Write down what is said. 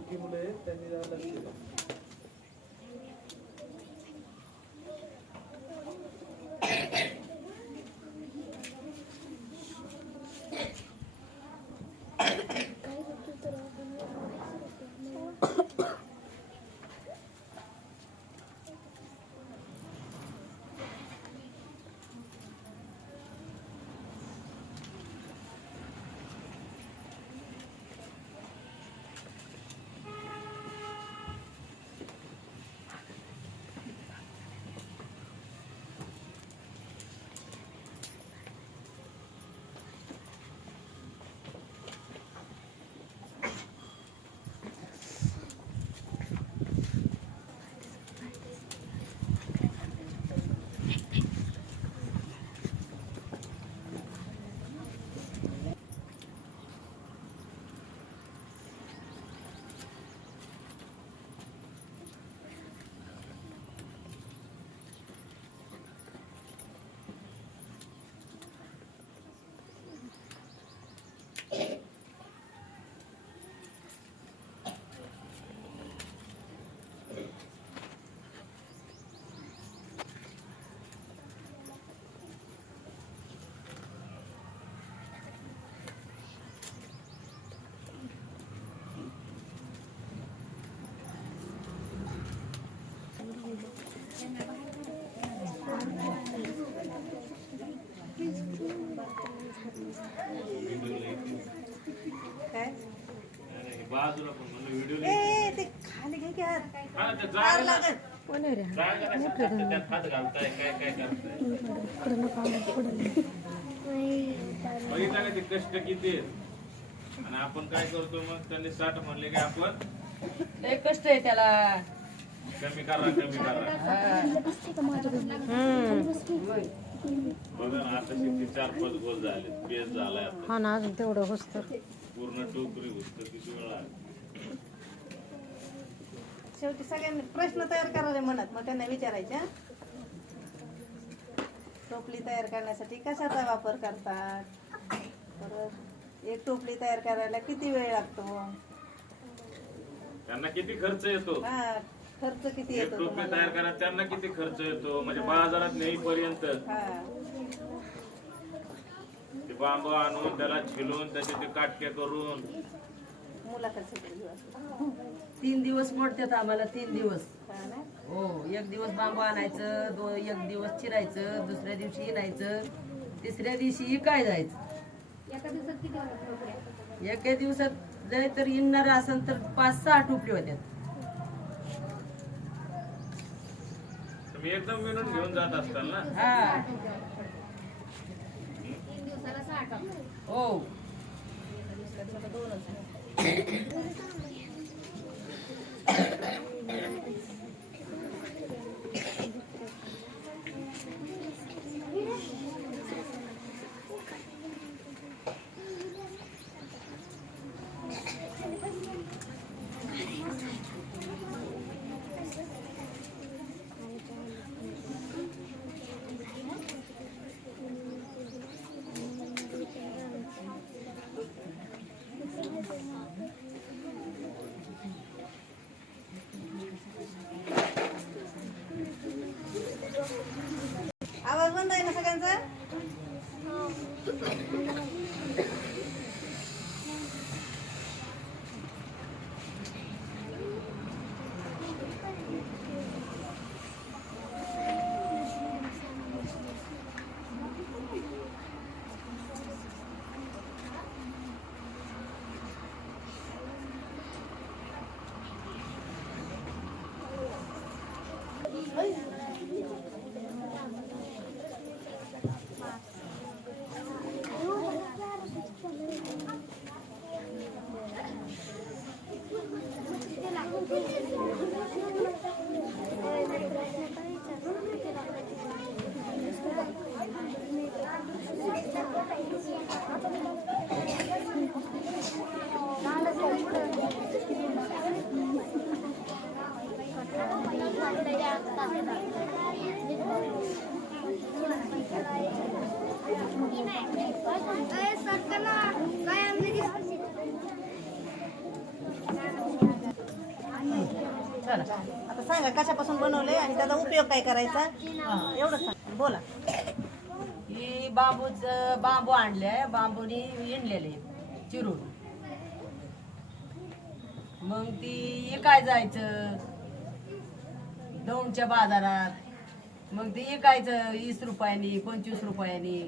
मोठी मुलं आहेत त्यांनी जरा लक्ष दिलं. बाजूला पण म्हणलं व्हिडिओ ते खाली घे की हात. हा ते जागा लागत कोण रे त्यात हात घालताय काय काय करताय बघितलं का ते कष्ट किती आहेत आणि आपण काय करतो मग त्यांनी 60 म्हणले की आपण लय कष्ट आहे त्याला. कमी करा कमी करा बघा ना आता किती 4-5 गोल झाले बेस झालाय आता. हा ना अजून तेवढं होतं पूर्ण टोकरी होतं किती वेळ लागला. शेवटी सगळ्यांनी प्रश्न तयार करायला म्हणत मग त्यांना विचारायच्या टोपली तयार करण्यासाठी कशाचा वापर करतात, परत एक टोपली तयार करायला किती वेळ लागतो, त्यांना किती खर्च येतो, हा खर्च किती एक येतो टोपली तुम्हाला. तयार करायला त्यांना किती खर्च येतो म्हणजे बाजारात नेईपर्यंत हा ते बांबू आणून त्याला छिलून त्याचे ते काटके करून मुलाखत घेऊ असं. 3 दिवस मोडतात आम्हाला 3 दिवस. हा ना? हो 1 दिवस बांबू आणायचं, 1 दिवस चिरायचं, दुसऱ्या दिवशी इनायचं, तिसऱ्या दिवशी काय जायचं. एका दिवसात जरी तर इनणार असेल तर 5-6 टोपली होत्यात. तुम्ही एकदम विणून घेऊन जात असताल ना. हा हो आवाज बंद आहे ना सगळ्यांचा. चला आता सांगा कशापासून बनवले आणि त्याचा उपयोग काय करायचा एवढं सांग बोला. ही बांबू आणले, बांबूनी विणलेले चिरून, मग ती काय जायचं दौंडच्या बाजारात, मग ते विकायचं 20 रुपयांनी 25 रुपयांनी.